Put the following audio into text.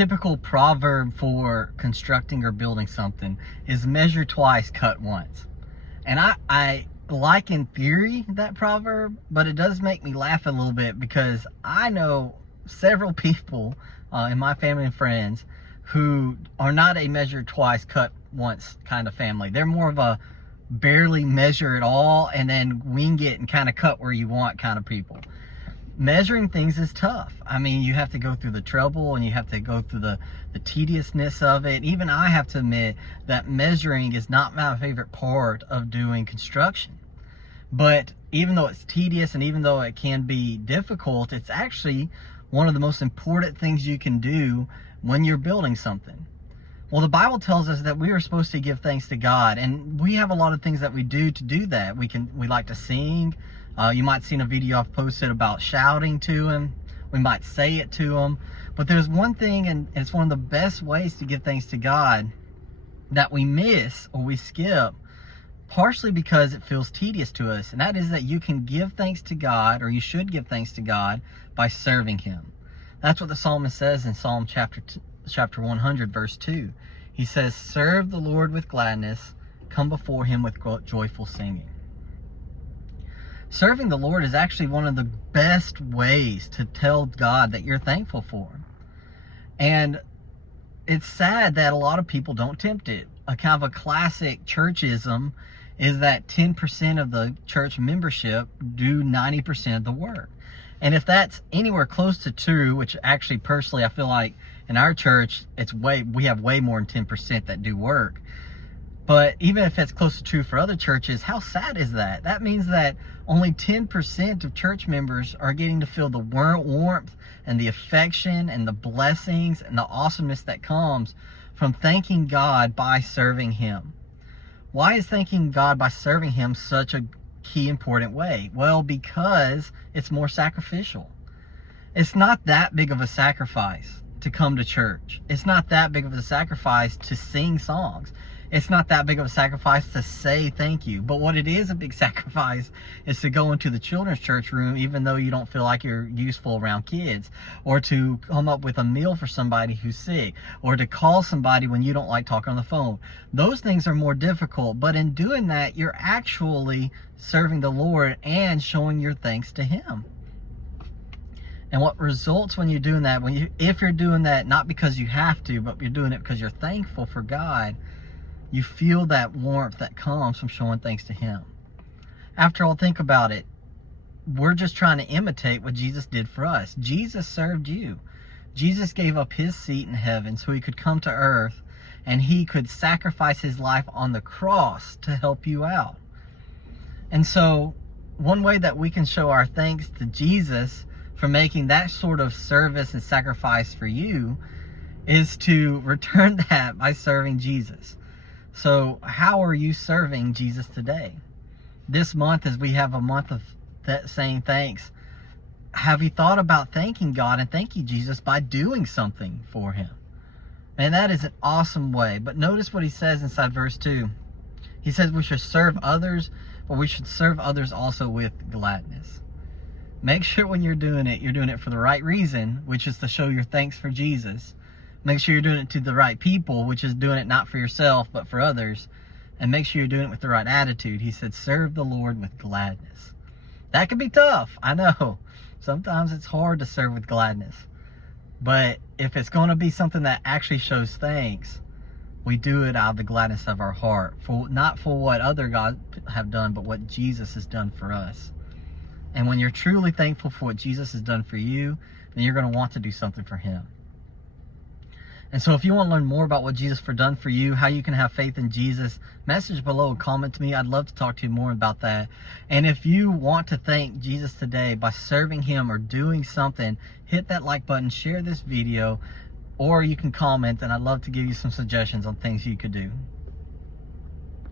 typical proverb for constructing or building something is measure twice, cut once. And I like in theory that proverb, but it does make me laugh a little bit because I know several people in my family and friends who are not a measure twice, cut once kind of family. They're more of a barely measure it all and then wing it and kind of cut where you want kind of people. Measuring things is tough. I mean, you have to go through the trouble and you have to go through the tediousness of it. Even I have to admit that measuring is not my favorite part of doing construction. But even though it's tedious and even though it can be difficult, it's actually one of the most important things you can do when you're building something. Well, the Bible tells us that we are supposed to give thanks to God, and we have a lot of things that we do to do that. We like to sing. You might have seen a video I've posted about shouting to Him. We might say it to Him. But there's one thing, and it's one of the best ways to give thanks to God that we miss or we skip, partially because it feels tedious to us. And that is that you can give thanks to God, or you should give thanks to God, by serving Him. That's what the psalmist says in Psalm chapter 100, verse 2. He says, serve the Lord with gladness, come before Him with joyful singing. Serving the Lord is actually one of the best ways to tell God that you're thankful for Him. And it's sad that a lot of people don't attempt it. A kind of a classic churchism is that 10% of the church membership do 90% of the work. And if that's anywhere close to true, which actually personally I feel like in our church we have way more than 10% that do work. But even if it's close to true for other churches, how sad is that? That means that only 10% of church members are getting to feel the warmth and the affection and the blessings and the awesomeness that comes from thanking God by serving Him. Why is thanking God by serving Him such a key important way? Well, because it's more sacrificial. It's not that big of a sacrifice to come to church. It's not that big of a sacrifice to sing songs. It's not that big of a sacrifice to say thank you. But what it is a big sacrifice is to go into the children's church room even though you don't feel like you're useful around kids, or to come up with a meal for somebody who's sick, or to call somebody when you don't like talking on the phone. Those things are more difficult, but in doing that, you're actually serving the Lord and showing your thanks to Him. And what results when you're doing that, if you're doing that not because you have to, but you're doing it because you're thankful for God, you feel that warmth that comes from showing thanks to Him. After all, think about it. We're just trying to imitate what Jesus did for us. Jesus served you. Jesus gave up His seat in heaven so He could come to earth and He could sacrifice His life on the cross to help you out. And so one way that we can show our thanks to Jesus for making that sort of service and sacrifice for you is to return that by serving Jesus. So how are you serving Jesus today? This month, as we have a month of saying thanks, have you thought about thanking God and thanking Jesus by doing something for Him? And that is an awesome way. But notice what He says inside verse 2. He says we should serve others, but we should serve others also with gladness. Make sure when you're doing it for the right reason, which is to show your thanks for Jesus. Make sure you're doing it to the right people, which is doing it not for yourself, but for others. And make sure you're doing it with the right attitude. He said, serve the Lord with gladness. That can be tough. I know. Sometimes it's hard to serve with gladness. But if it's going to be something that actually shows thanks, we do it out of the gladness of our heart. Not for what other gods have done, but what Jesus has done for us. And when you're truly thankful for what Jesus has done for you, then you're going to want to do something for Him. And so if you want to learn more about what Jesus has done for you, how you can have faith in Jesus, message below, comment to me. I'd love to talk to you more about that. And if you want to thank Jesus today by serving Him or doing something, hit that like button, share this video, or you can comment, and I'd love to give you some suggestions on things you could do.